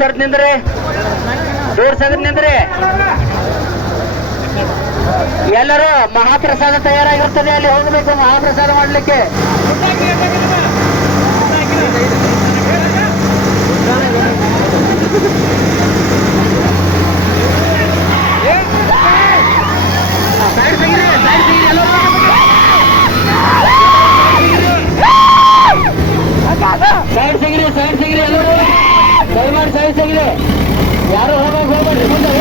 ಸರ್ತ್ ನಿಂದ್ರಿ, ದೂರ ಸಗದ್ ನಿಂದ್ರಿ. ಎಲ್ಲರೂ ಮಹಾಪ್ರಸಾದ ತಯಾರಾಗಿರ್ತದೆ, ಅಲ್ಲಿ ಹೋಗಬೇಕು ಮಹಾಪ್ರಸಾದ ಮಾಡ್ಲಿಕ್ಕೆ. ಸೈಡ್ ತೆಗಿರಿ, ಸೈಡ್ ತೆಗಿರಿ, ಎಲ್ಲರೂ ಸೈಡ್ ತೆಗಿರಿ, ಸೈಡ್ ತೆಗಿರಿ, ಎಲ್ಲರೂ ದಯಮಾಡಿ ಸೈಡ್ ತೆಗಿರಿ. ಯಾರು ಹೋಗ್ಬೇಡ್ರಿ ಮುಂದೆ.